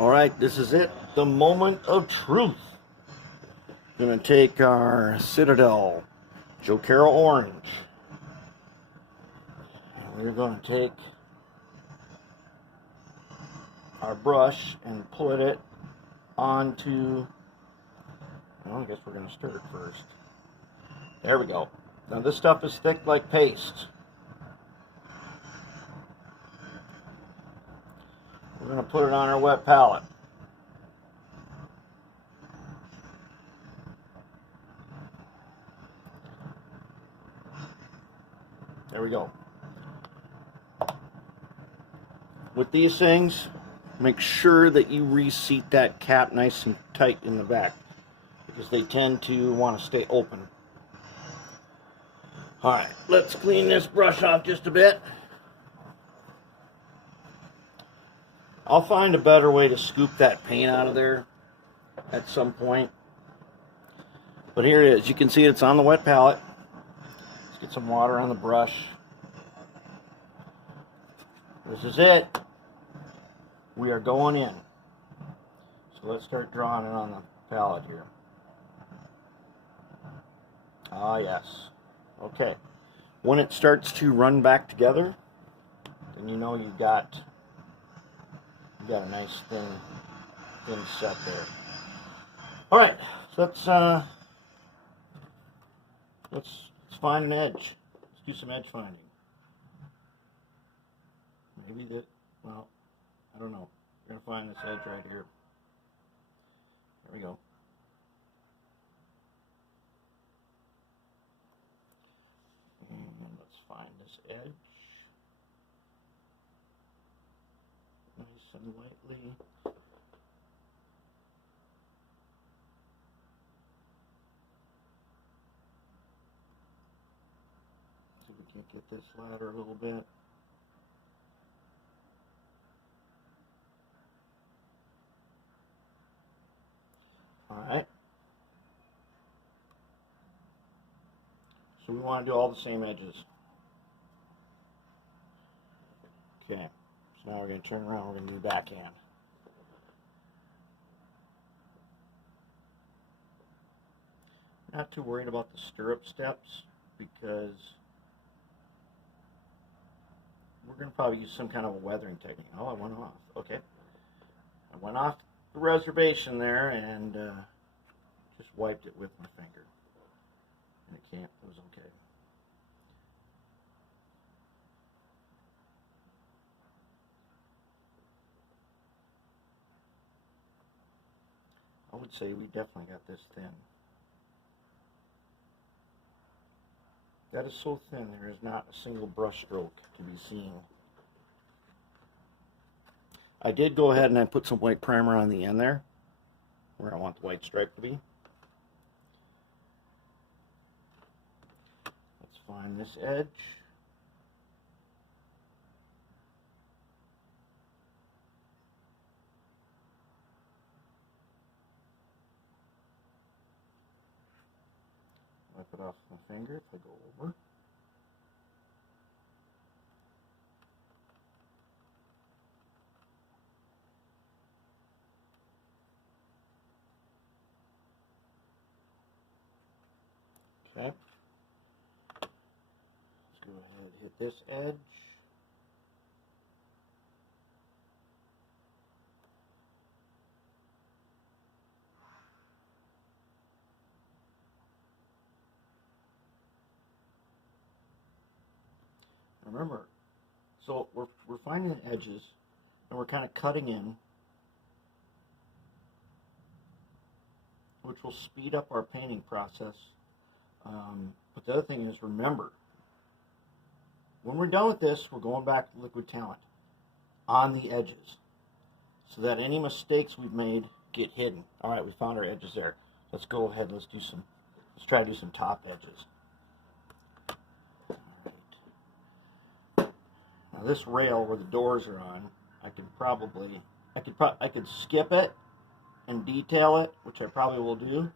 Alright, this is it. The moment of truth. I'm going to take our Citadel Jokaero Orange. And we're going to take our brush and put it onto, well, I guess we're going to stir it first. There we go. Now this stuff is thick like paste. We're going to put it on our wet palette. There we go. With these things, make sure that you reseat that cap nice and tight in the back, because they tend to want to stay open. Alright, let's clean this brush off just a bit. I'll find a better way to scoop that paint out of there at some point. But here it is. You can see it's on the wet palette. Let's get some water on the brush. This is it. We are going in. So let's start drawing it on the palette here. Ah, yes. Okay. When it starts to run back together, then you know you've got a nice thin set there. All right, so let's find an edge. Let's do some edge finding. Maybe that, well, I don't know. We're gonna find this edge right here. There we go. And let's find this edge. Nice and lightly. See if we can get this ladder a little bit. Alright. So we want to do all the same edges. Okay. So now we're going to turn around, we're going to do backhand. Not too worried about the stirrup steps, because we're going to probably use some kind of a weathering technique. Oh, I went off. Okay. I went off the reservation there and just wiped it with my finger. And it was okay. I would say we definitely got this thin. That is so thin there is not a single brush stroke to be seen. I did go ahead and I put some white primer on the end there, where I want the white stripe to be. Let's find this edge. Wipe it off my finger if I go over. Okay. Let's go ahead and hit this edge. Remember, so we're finding the edges and we're kind of cutting in, which will speed up our painting process. But the other thing is, remember, when we're done with this, we're going back to liquid talent on the edges, so that any mistakes we've made get hidden. All right, we found our edges there. Let's go ahead. Let's try to do some top edges. All right. Now this rail where the doors are on, I could skip it and detail it, which I probably will do.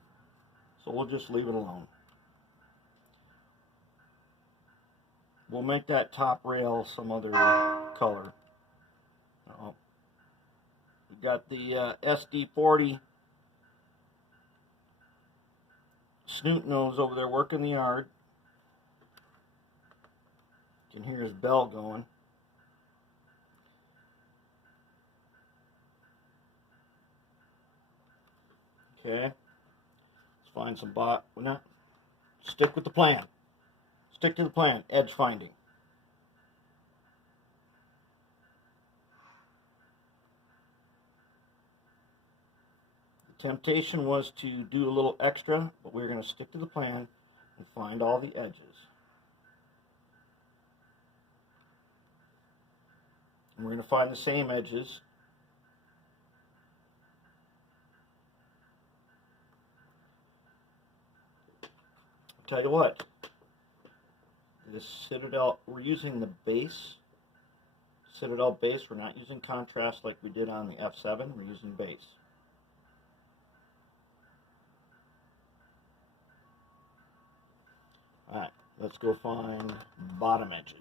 So we'll just leave it alone. We'll make that top rail some other color. Oh, we Got the SD40 snoot nose over there working the yard. You can hear his bell going. Okay, let's find some stick with the plan. Stick to the plan. Edge finding. The temptation was to do a little extra, but we're going to stick to the plan and find all the edges. And we're going to find the same edges. I'll tell you what, this Citadel, we're using the base, Citadel base. We're not using contrast like we did on the F7. We're using base. Alright, let's go find bottom edges.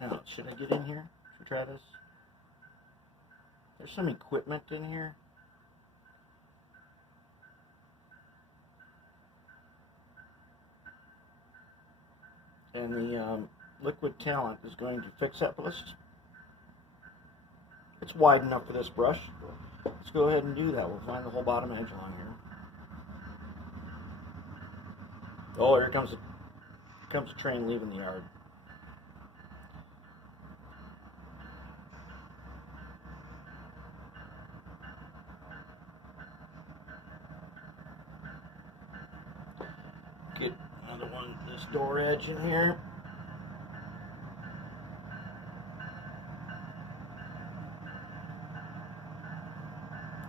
Now, should I get in here to try this? There's some equipment in here. And the liquid talent is going to fix that, but it's wide enough for this brush. Let's go ahead and do that. We'll find the whole bottom edge along here. Oh, here comes a train leaving the yard. Get another one, this door edge in here.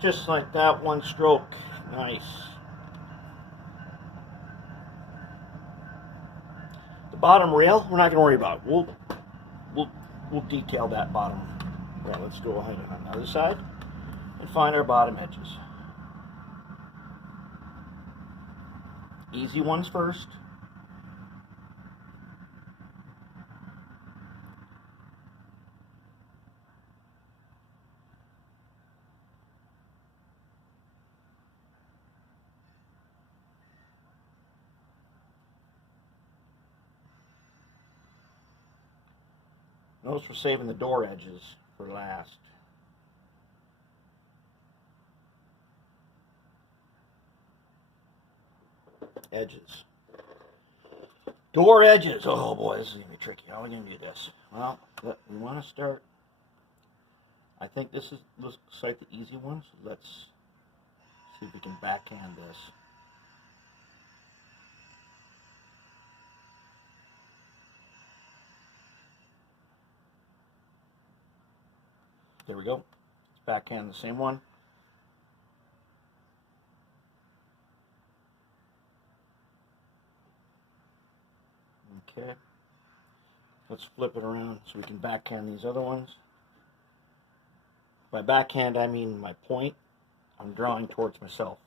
Just like that, one stroke. Nice. The bottom rail, we're not going to worry about it. We'll detail that bottom rail. Let's go ahead on the other side and find our bottom edges. Easy ones first. Notice we're saving the door edges for last. Edges. Door edges. Oh boy, this is going to be tricky. How are we going to do this? Well, we want to start. I think this looks like the easy one, so let's see if we can backhand this. There we go. Let's backhand the same one. Okay. Let's flip it around so we can backhand these other ones. By backhand, I mean my point. I'm drawing towards myself.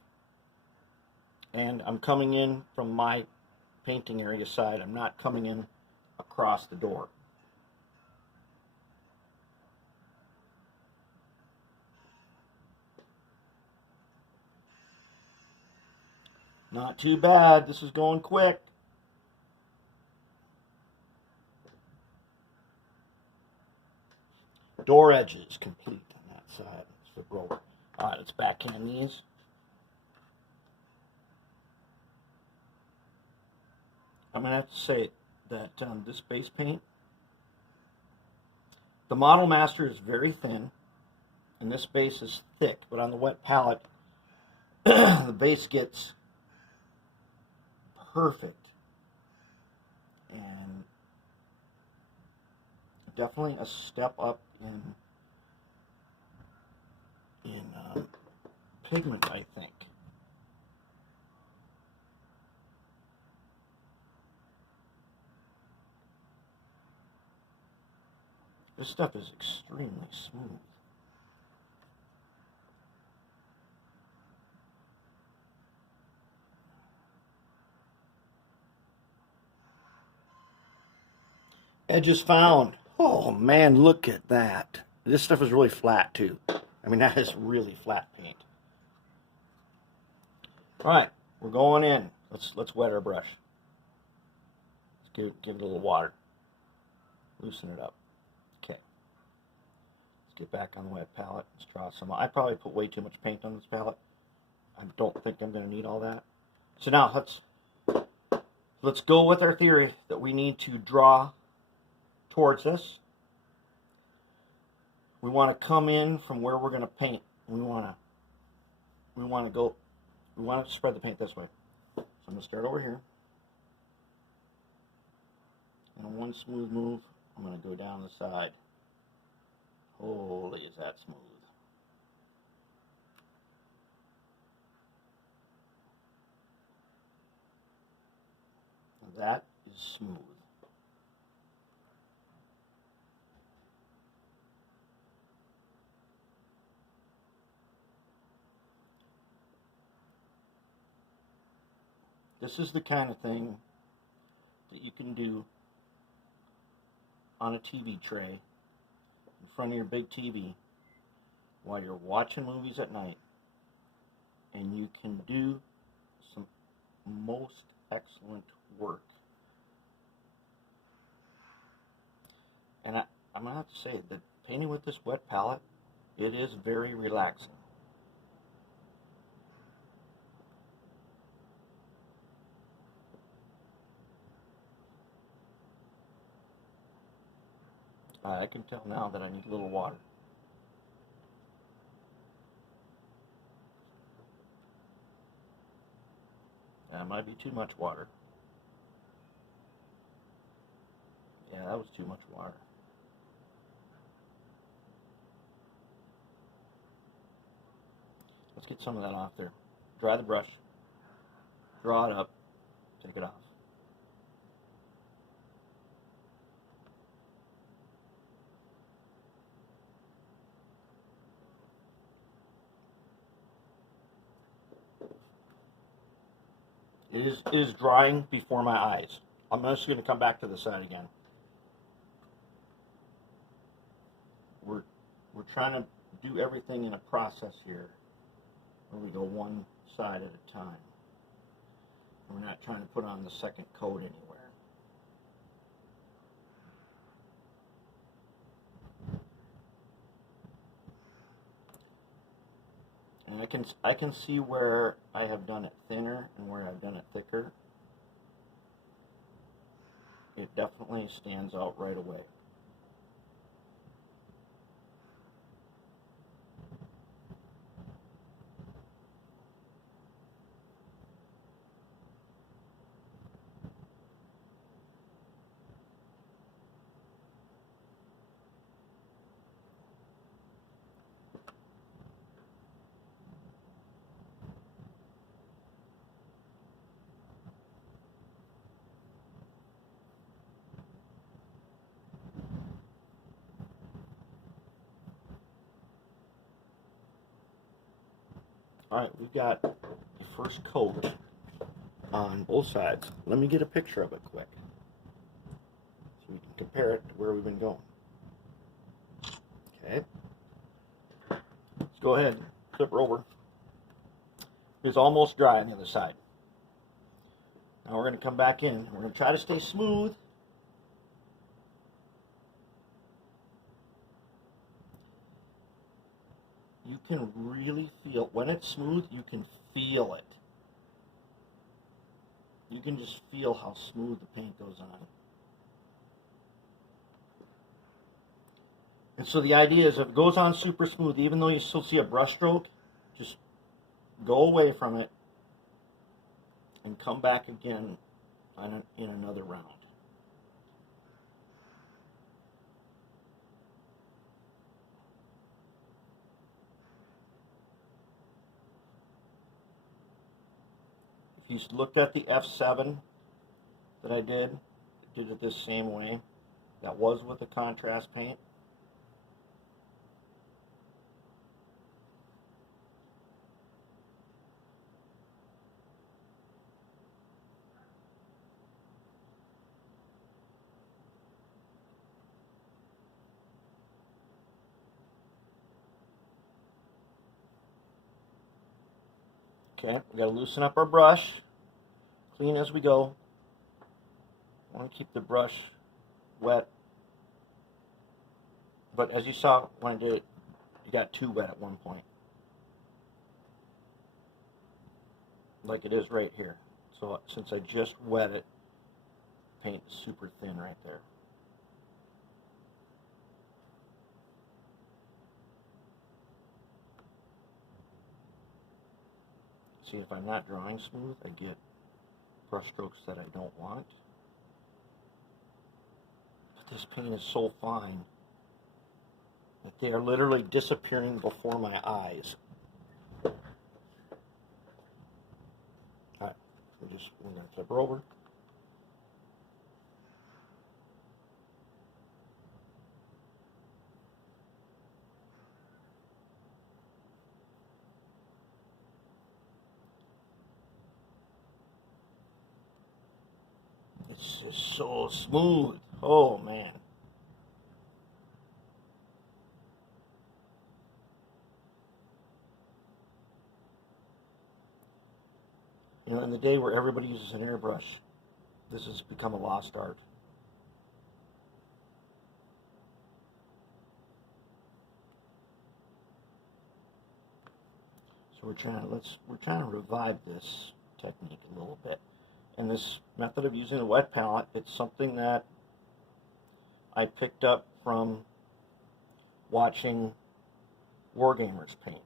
And I'm coming in from my painting area side. I'm not coming in across the door. Not too bad. This is going quick. Door edges complete on that side. Let's flip it over. All right, let's backhand these. I'm going to have to say that this base paint, the Model Master is very thin, and this base is thick, but on the wet palette, the base gets perfect, and definitely a step up in pigment, I think. This stuff is extremely smooth. Edges found. Oh man, look at that. This stuff is really flat too. I mean, that is really flat paint. All right, we're going in. Let's wet our brush. Let's give it a little water. Loosen it up. Okay. Let's get back on the wet palette. Let's draw some. I probably put way too much paint on this palette. I don't think I'm going to need all that. So now let's go with our theory that we need to draw towards us. We want to come in from where we're going to paint. We want to spread the paint this way. So I'm going to start over here. And on one smooth move, I'm going to go down the side. Holy, is that smooth. That is smooth. This is the kind of thing that you can do on a TV tray in front of your big TV while you're watching movies at night, and you can do some most excellent work. And I'm going to have to say that painting with this wet palette, it is very relaxing. I can tell now that I need a little water. That might be too much water. Yeah, that was too much water. Let's get some of that off there. Dry the brush. Draw it up. Take it off. It is drying before my eyes. I'm just going to come back to the side again. We're trying to do everything in a process here, where we go one side at a time. We're not trying to put on the second coat anywhere. And I can see where I have done it thinner and where I've done it thicker. It definitely stands out right away. Alright, we've got the first coat on both sides. Let me get a picture of it quick, so we can compare it to where we've been going. Okay. Let's go ahead, flip her over. It's almost dry on the other side. Now we're going to come back in. We're going to try to stay smooth. You can really feel, when it's smooth, you can feel it. You can just feel how smooth the paint goes on. And so the idea is if it goes on super smooth, even though you still see a brush stroke, just go away from it and come back again in another round. If you looked at the F7 that I did it this same way. That was with the contrast paint. Okay, we got to loosen up our brush, clean as we go. I want to keep the brush wet, but as you saw when I did it, you got too wet at one point, like it is right here. So since I just wet it, paint is super thin right there. See, if I'm not drawing smooth, I get brush strokes that I don't want. But this paint is so fine that they are literally disappearing before my eyes. Alright, we're going to flip her over. It's just so smooth. Oh man. You know, in the day where everybody uses an airbrush, this has become a lost art. So we're trying to revive this technique a little bit. And this method of using a wet palette, it's something that I picked up from watching wargamers paint.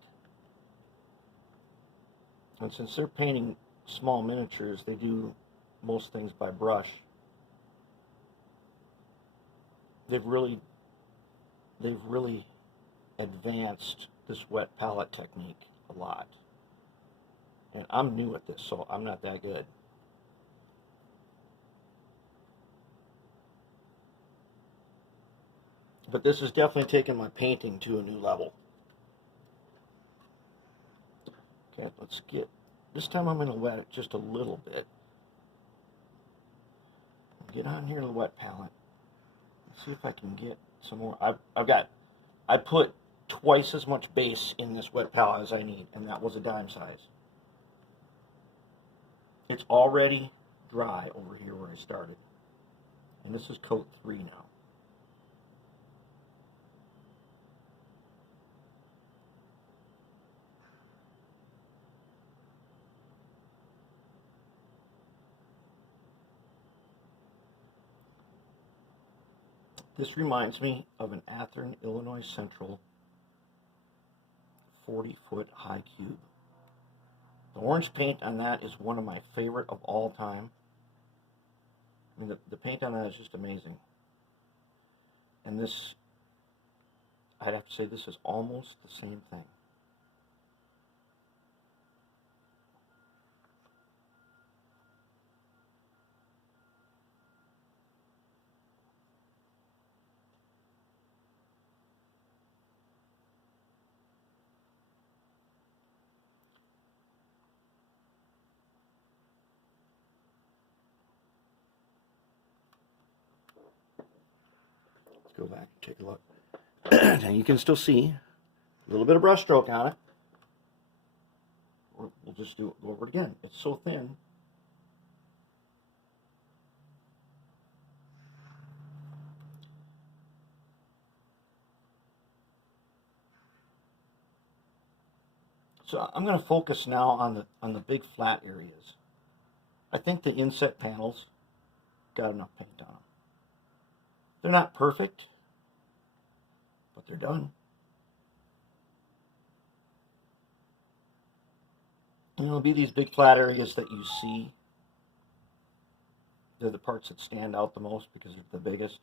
And since they're painting small miniatures, they do most things by brush. They've really advanced this wet palette technique a lot. And I'm new at this, so I'm not that good. But this has definitely taken my painting to a new level. Okay, let's get, this time I'm going to wet it just a little bit. Get on here to the wet palette. Let's see if I can get some more. I put twice as much base in this wet palette as I need, and that was a dime size. It's already dry over here where I started. And this is coat 3 now. This reminds me of an Athearn, Illinois Central 40-foot high cube. The orange paint on that is one of my favorite of all time. I mean, the paint on that is just amazing. And this, I'd have to say this is almost the same thing. Go back and take a look. Now you can still see a little bit of brush stroke on it. Or we'll just go over it again. It's so thin. So I'm going to focus now on the big flat areas. I think the inset panels got enough paint on them. They're not perfect, but they're done. And it'll be these big flat areas that you see. They're the parts that stand out the most because they're the biggest.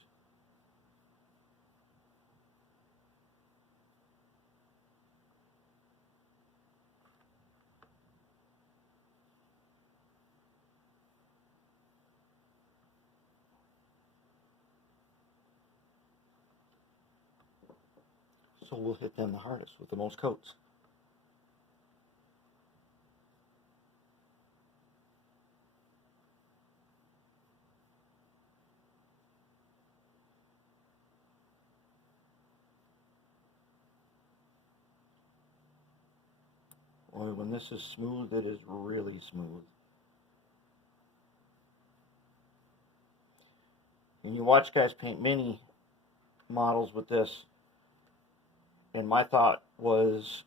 So we'll hit them the hardest with the most coats. Well, smooth. When this is smooth, it is really smooth. And you watch guys paint mini models with this, and my thought was,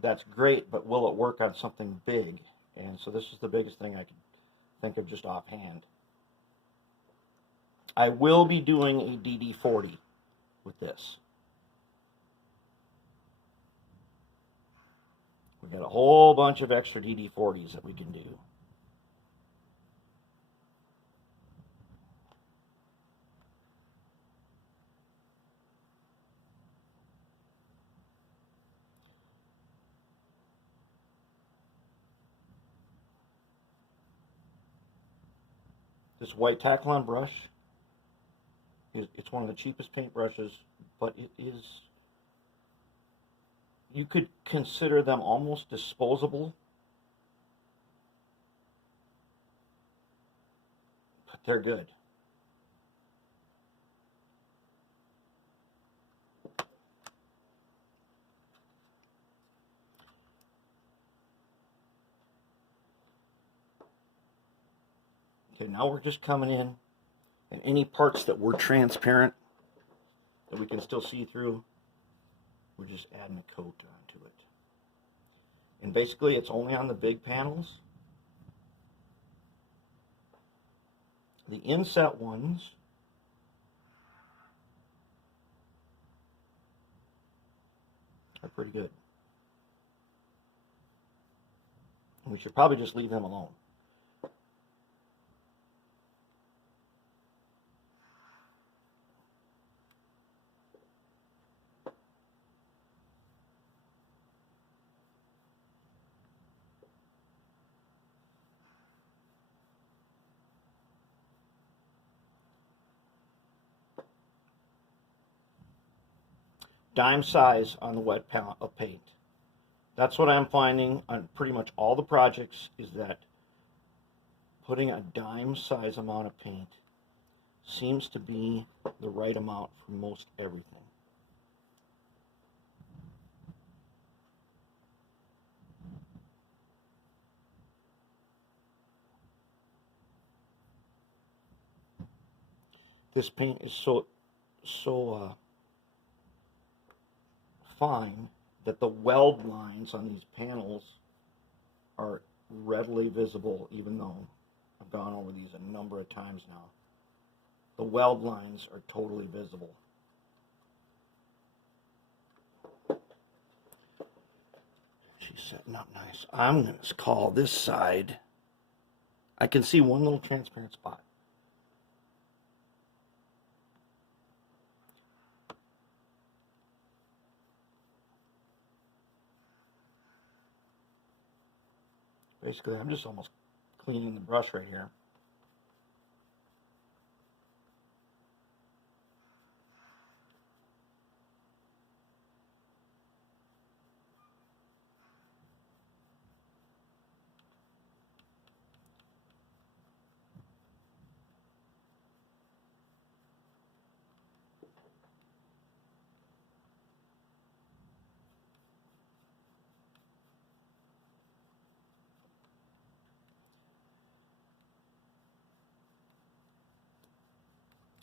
that's great, but will it work on something big? And so this is the biggest thing I could think of just offhand. I will be doing a DD40 with this. We got a whole bunch of extra DD40s that we can do. This white taklon brush, it's one of the cheapest paintbrushes, but it is, you could consider them almost disposable, but they're good. Okay, now we're just coming in, and any parts that were transparent, that we can still see through, we're just adding a coat onto it. And basically it's only on the big panels. The inset ones, are pretty good. And we should probably just leave them alone. Dime size on the wet palette of paint. That's what I'm finding on pretty much all the projects, is that putting a dime size amount of paint seems to be the right amount for most everything. This paint is so fine that the weld lines on these panels are readily visible, even though I've gone over these a number of times now. The weld lines are totally visible. She's setting up nice. I'm going to call this side. I can see one little transparent spot. Basically, I'm just almost cleaning the brush right here.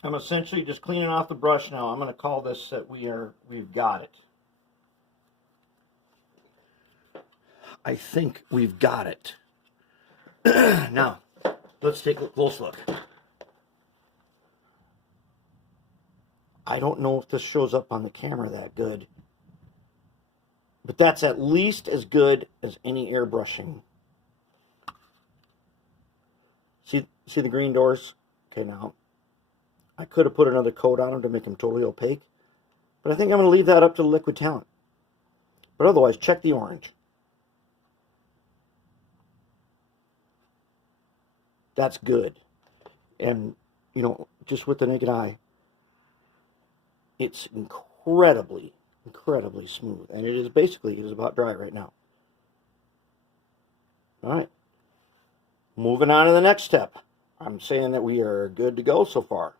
I'm essentially just cleaning off the brush now. I'm going to call this that we've got it. I think we've got it. Now, let's take a close look. I don't know if this shows up on the camera that good, but that's at least as good as any airbrushing. See the green doors? Okay, now I could have put another coat on them to make them totally opaque, but I think I'm going to leave that up to liquid talent. But otherwise, check the orange. That's good. And, you know, just with the naked eye, it's incredibly, incredibly smooth. And it is about dry right now. All right. Moving on to the next step. I'm saying that we are good to go so far.